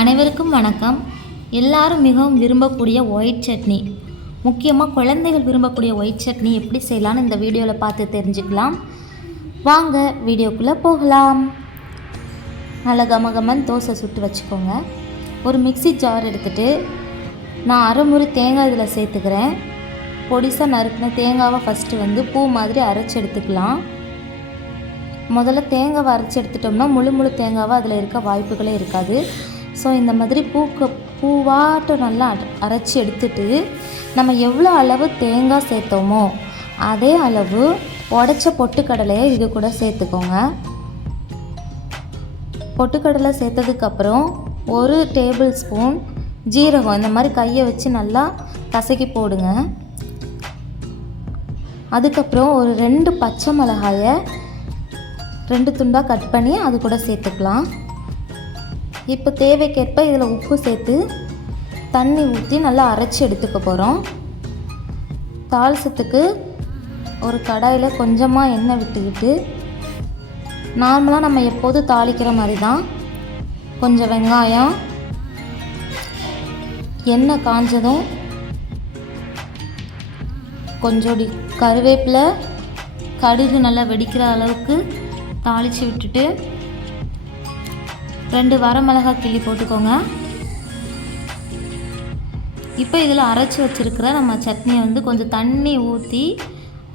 அனைவருக்கும் வணக்கம். எல்லாரும் மிகவும் விரும்பக்கூடிய ஒயிட் சட்னி, முக்கியமாக குழந்தைகள் விரும்பக்கூடிய ஒயிட் சட்னி எப்படி செய்யலான்னு இந்த வீடியோவில் பார்த்து தெரிஞ்சுக்கலாம். வாங்க வீடியோக்குள்ளே போகலாம். நல்ல கமகமன் தோசை சுட்டு வச்சுக்கோங்க. ஒரு மிக்ஸி ஜார் எடுத்துகிட்டு நான் அரை முறி தேங்காய் இதில் சேர்த்துக்கிறேன். பொடிசாக நறுக்கின தேங்காவை ஃபஸ்ட்டு பூ மாதிரி அரைச்சி எடுத்துக்கலாம். முதல்ல தேங்காவை அரைச்சி எடுத்துட்டோம்னா முழு தேங்காவை அதில் இருக்க வாய்ப்புகளே இருக்காது. ஸோ இந்த மாதிரி பூவாட்டம் நல்லா அரைச்சி எடுத்துட்டு நம்ம எவ்வளோ அளவு தேங்காய் சேர்த்தோமோ அதே அளவு உடச்ச பொட்டுக்கடலையை இது கூட சேர்த்துக்கோங்க. பொட்டுக்கடலை சேர்த்ததுக்கப்புறம் 1 டேபிள் ஸ்பூன் ஜீரகம் இந்த மாதிரி கையை வச்சு நல்லா கசக்கி போடுங்க. அதுக்கப்புறம் ஒரு 2 பச்சை மிளகாயை 2 துண்டாக கட் பண்ணி அது கூட சேர்த்துக்கலாம். இப்போ தேவைக்கேற்ப இதில் உப்பு சேர்த்து தண்ணி ஊற்றி நல்லா அரைச்சி எடுத்துக்க போகிறோம். தாளிசத்துக்கு ஒரு கடாயில் கொஞ்சமாக எண்ணெய் விட்டுக்கிட்டு நார்மலாக நம்ம எப்போதும் தாளிக்கிற மாதிரி தான் கொஞ்சம் வெங்காயம், எண்ணெய் காஞ்சதும் கொஞ்சோடி கருவேப்பிலை, கடுகு நல்லா வெடிக்கிற அளவுக்கு தாளித்து விட்டுட்டு 2 வரமிளகாய் கிள்ளி போட்டுக்கோங்க. இப்போ இதில் அரைச்சி வச்சுருக்கிற நம்ம சட்னியை கொஞ்சம் தண்ணி ஊற்றி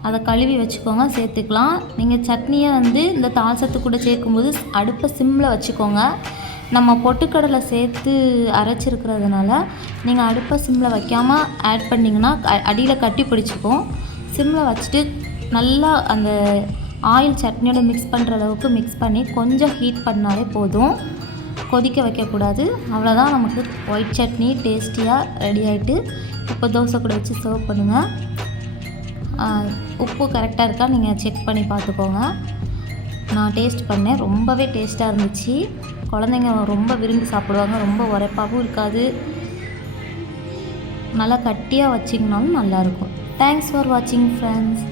அதை கழுவி வச்சுக்கோங்க, சேர்த்துக்கலாம். நீங்கள் சட்னியை இந்த தாளிசத்து கூட சேர்க்கும்போது அடுப்பை சிம்மில் வச்சுக்கோங்க. நம்ம பொட்டுக்கடலை சேர்த்து அரைச்சிருக்கிறதுனால நீங்கள் அடுப்பை சிம்மில் வைக்காமல் ஆட் பண்ணிங்கன்னா அடியில் கட்டி பிடிச்சிக்கும். சிம்மில் வச்சுட்டு நல்லா அந்த ஆயில் சட்னியோட மிக்ஸ் பண்ணுற அளவுக்கு மிக்ஸ் பண்ணி கொஞ்சம் ஹீட் பண்ணாலே போதும். கொதிக்க வைக்கக்கூடாது. அவ்வளோதான், நமக்கு ஒயிட் சட்னி டேஸ்டியாக ரெடி ஆகிட்டு. இப்போ தோசை கூட வச்சு சர்வ் பண்ணுங்கள். உப்பு கரெக்டாக இருக்கா நீங்கள் செக் பண்ணி பார்த்துக்கோங்க. நான் டேஸ்ட் பண்ணேன், ரொம்பவே டேஸ்ட்டாக இருந்துச்சு. குழந்தைங்க ரொம்ப விரும்பி சாப்பிடுவாங்க. ரொம்ப உரைப்பாகவும் இருக்காது, நல்லா கட்டியாக வச்சிங்கனாலும் நல்லாயிருக்கும். தேங்க்ஸ் ஃபார் வாட்சிங் ஃப்ரெண்ட்ஸ்.